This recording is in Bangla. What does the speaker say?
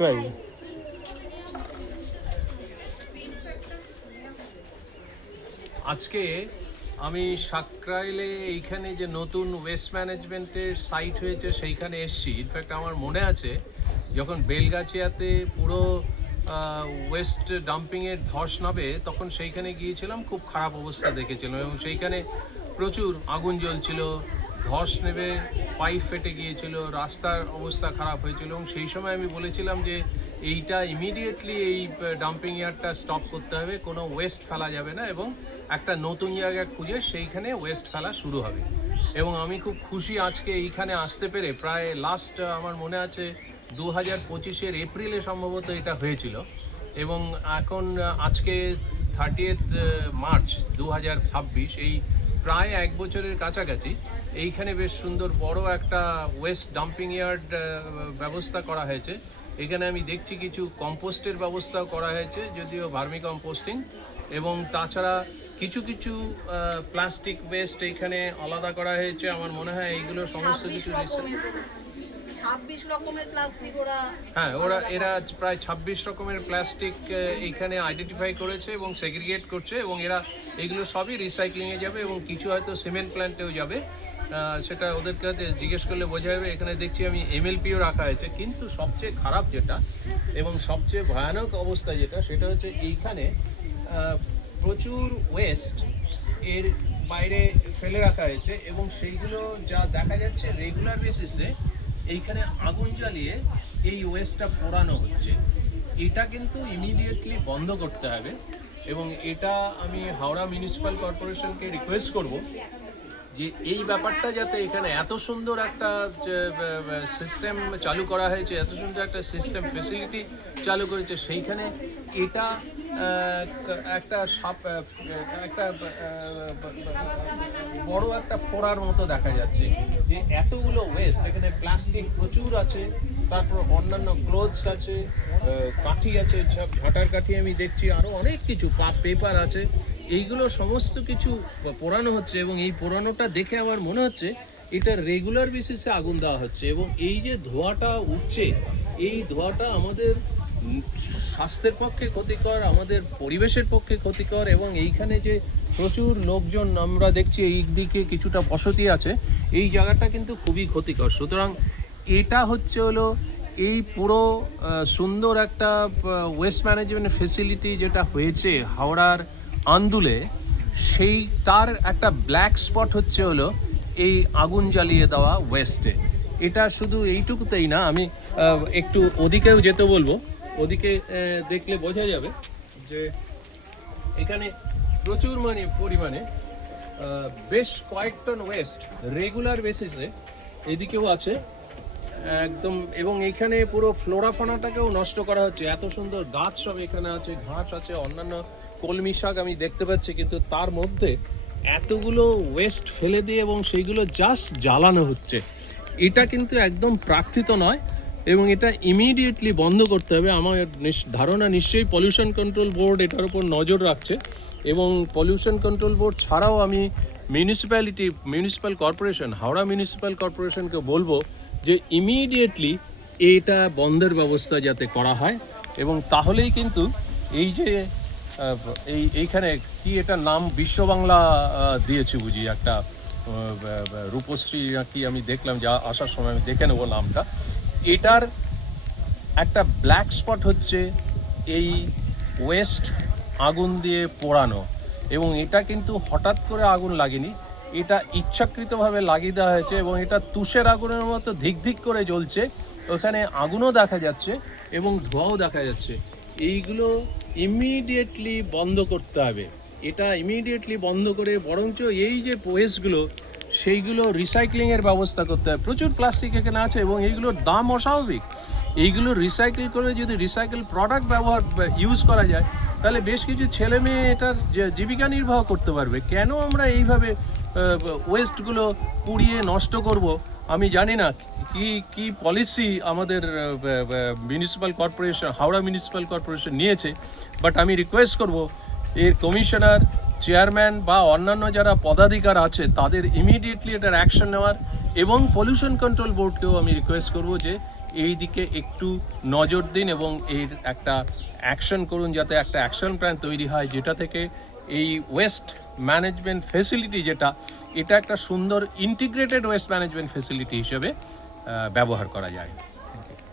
সাকরাইল। আজকে আমি সাকরাইলে এইখানে যে নতুন ওয়েস্ট ম্যানেজমেন্টের সাইট হয়েছে সেইখানে এসেছি। ইনফ্যাক্ট আমার মনে আছে যখন বেলগাছিয়াতে পুরো ওয়েস্ট ডাম্পিংয়ের ধস নামে তখন সেইখানে গিয়েছিলাম, খুব খারাপ অবস্থা দেখেছিলাম এবং সেইখানে প্রচুর আগুন জ্বলছিল, ধস নেবে পাইপ ফেটে গিয়েছিল, রাস্তার অবস্থা খারাপ হয়েছিল এবং সেই সময় আমি বলেছিলাম যে এইটা ইমিডিয়েটলি এই ডাম্পিং ইয়ার্ডটা স্টপ করতে হবে, কোনো ওয়েস্ট ফেলা যাবে না এবং একটা নতুন জায়গা খুঁজে সেইখানে ওয়েস্ট ফেলা শুরু হবে। এবং আমি খুব খুশি আজকে এইখানে আসতে পেরে। প্রায় লাস্ট আমার মনে আছে 2025-এর এপ্রিলে সম্ভবত এটা হয়েছিল এবং এখন আজকে 30th মার্চ 2026, এই প্রায় 1 বছরের কাছাকাছি এইখানে বেশ সুন্দর বড় একটা ওয়েস্ট ডাম্পিং ইয়ার্ড ব্যবস্থা করা হয়েছে। এখানে আমি দেখছি কিছু কম্পোস্টের ব্যবস্থাও করা হয়েছে, যদিও ভার্মি কম্পোস্টিং, এবং তাছাড়া কিছু কিছু প্লাস্টিক ওয়েস্ট এইখানে আলাদা করা হয়েছে। আমার মনে হয় এইগুলো সমস্ত কিছু 26 রকমের প্লাস্টিক এরা প্রায় 26 রকমের প্লাস্টিক এইখানে আইডেন্টিফাই করেছে এবং সেগ্রিগেট করছে এবং এরা এগুলো সবই রিসাইক্লিংয়ে যাবে এবং কিছু হয়তো সিমেন্ট প্ল্যান্টেও যাবে। সেটা ওদের কাছে জিজ্ঞেস করলে বোঝা যাবে। এখানে দেখছি আমি এমএলপিও রাখা হয়েছে, কিন্তু সবচেয়ে খারাপ যেটা এবং সবচেয়ে ভয়ানক অবস্থা যেটা, সেটা হচ্ছে এইখানে প্রচুর ওয়েস্ট এর বাইরে ফেলে রাখা হয়েছে এবং সেইগুলো যা দেখা যাচ্ছে রেগুলার বেসিসে এইখানে আগুন জ্বালিয়ে এই ওয়েস্টটা পোড়ানো হচ্ছে। এটা কিন্তু ইমিডিয়েটলি বন্ধ করতে হবে এবং এটা আমি হাওড়া মিউনিসিপ্যাল কর্পোরেশনকে রিকোয়েস্ট করব যে এই ব্যাপারটা যাতে এখানে এত সুন্দর একটা সিস্টেম চালু করা হয়েছে, এত সুন্দর একটা সিস্টেম ফেসিলিটি চালু করেছে, সেইখানে এটা একটা বড় একটা ফোড়ার মতো দেখা যাচ্ছে যে এতগুলো ওয়েস্ট। এখানে প্লাস্টিক প্রচুর আছে, তারপর অন্যান্য ক্লোথস আছে, কাঠি আছে, ঝাঁটার কাঠি আমি দেখছি, আরও অনেক কিছু পেপার আছে, এইগুলো সমস্ত কিছু পোড়ানো হচ্ছে এবং এই পোড়ানোটা দেখে আমার মনে হচ্ছে এটা রেগুলার বেসিসে আগুন দেওয়া হচ্ছে এবং এই যে ধোঁয়াটা উঠছে, এই ধোঁয়াটা আমাদের স্বাস্থ্যের পক্ষে ক্ষতিকর, আমাদের পরিবেশের পক্ষে ক্ষতিকর এবং এইখানে যে প্রচুর লোকজন আমরা দেখছি, এই দিকে কিছুটা বসতি আছে, এই জায়গাটা কিন্তু খুবই ক্ষতিকর। সুতরাং এটা হচ্ছে হলো এই পুরো সুন্দর একটা ওয়েস্ট ম্যানেজমেন্ট ফেসিলিটি যেটা হয়েছে হাওড়ার আন্দুলে, সেই তার একটা ব্ল্যাক স্পট হচ্ছে হলো এই আগুন জ্বালিয়ে দেওয়া ওয়েস্টে। এটা শুধু এইটুকুতেই না, আমি একটু ওদিকেও যেতে বলবো। ওদিকে দেখলে বোঝা যাবে যে এখানে প্রচুর পরিমাণে বেশ কয়েক টন ওয়েস্ট রেগুলার বেসিসে এদিকেও আছে একদম, এবং এইখানে পুরো ফ্লোরাফানাটাকেও নষ্ট করা হচ্ছে। এত সুন্দর গাছ সব এখানে আছে, ঘাস আছে, অন্যান্য কলমি শাক আমি দেখতে পাচ্ছি, কিন্তু তার মধ্যে এতগুলো ওয়েস্ট ফেলে দিয়ে এবং সেইগুলো জাস্ট জ্বালানো হচ্ছে। এটা কিন্তু একদম প্রার্থিত নয় এবং এটা ইমিডিয়েটলি বন্ধ করতে হবে। আমার ধারণা নিশ্চয়ই পলিউশন কন্ট্রোল বোর্ড এটার উপর নজর রাখছে এবং পলিউশন কন্ট্রোল বোর্ড ছাড়াও আমি মিউনিসিপ্যাল কর্পোরেশন, হাওড়া মিউনিসিপ্যাল কর্পোরেশনকে বলবো যে ইমিডিয়েটলি এটা বন্ধের ব্যবস্থা যাতে করা হয় এবং তাহলেই কিন্তু এই যে এইখানে কি এটার নাম বিশ্ব বাংলা দিয়েছে বুঝি, একটা রূপশ্রী নাকি আমি দেখলাম, যা আসার সময় আমি দেখে নেবো নামটা। এটার একটা ব্ল্যাক স্পট হচ্ছে এই ওয়েস্ট আগুন দিয়ে পোড়ানো এবং এটা কিন্তু হঠাৎ করে আগুন লাগেনি, এটা ইচ্ছাকৃতভাবে লাগিয়ে দেওয়া হয়েছে এবং এটা তুষের আগুনের মতো ধিক ধিক করে জ্বলছে। ওখানে আগুনও দেখা যাচ্ছে এবং ধোঁয়াও দেখা যাচ্ছে। এইগুলো ইমিডিয়েটলি বন্ধ করতে হবে। এটা ইমিডিয়েটলি বন্ধ করে বরঞ্চ এই যে ওয়েস্টগুলো সেইগুলো রিসাইক্লিংয়ের ব্যবস্থা করতে হবে। প্রচুর প্লাস্টিক এখানে আছে এবং এইগুলোর দাম অস্বাভাবিক। এইগুলো রিসাইকেল করে যদি রিসাইকেল প্রোডাক্ট ইউজ করা যায়, তাহলে বেশ কিছু ছেলে মেয়ে এটার জীবিকা নির্বাহ করতে পারবে। কেন আমরা এইভাবে ওয়েস্টগুলো পুড়িয়ে নষ্ট করব আমি জানি না। কি পলিসি আমাদের municipal corporation, Howrah municipal corporation নিয়েছে, বাট আমি রিকোয়েস্ট করব এর কমিশনার, চেয়ারম্যান বা অন্যান্য যারা পদাধিকার আছে তাদের ইমিডিয়েটলি এটার অ্যাকশন নেওয়ার এবং পলিউশন কন্ট্রোল বোর্ডকেও আমি রিকোয়েস্ট করব যে এই দিকে একটু নজর দিন এবং এর একটা অ্যাকশন করুন, যাতে একটা অ্যাকশন প্ল্যান তৈরি হয়, যেটা থেকে এই ওয়েস্ট ম্যানেজমেন্ট ফেসিলিটি যেটা, এটা একটা সুন্দর ইন্টিগ্রেটেড ওয়েস্ট ম্যানেজমেন্ট ফেসিলিটি হিসেবে ব্যবহার করা যায়।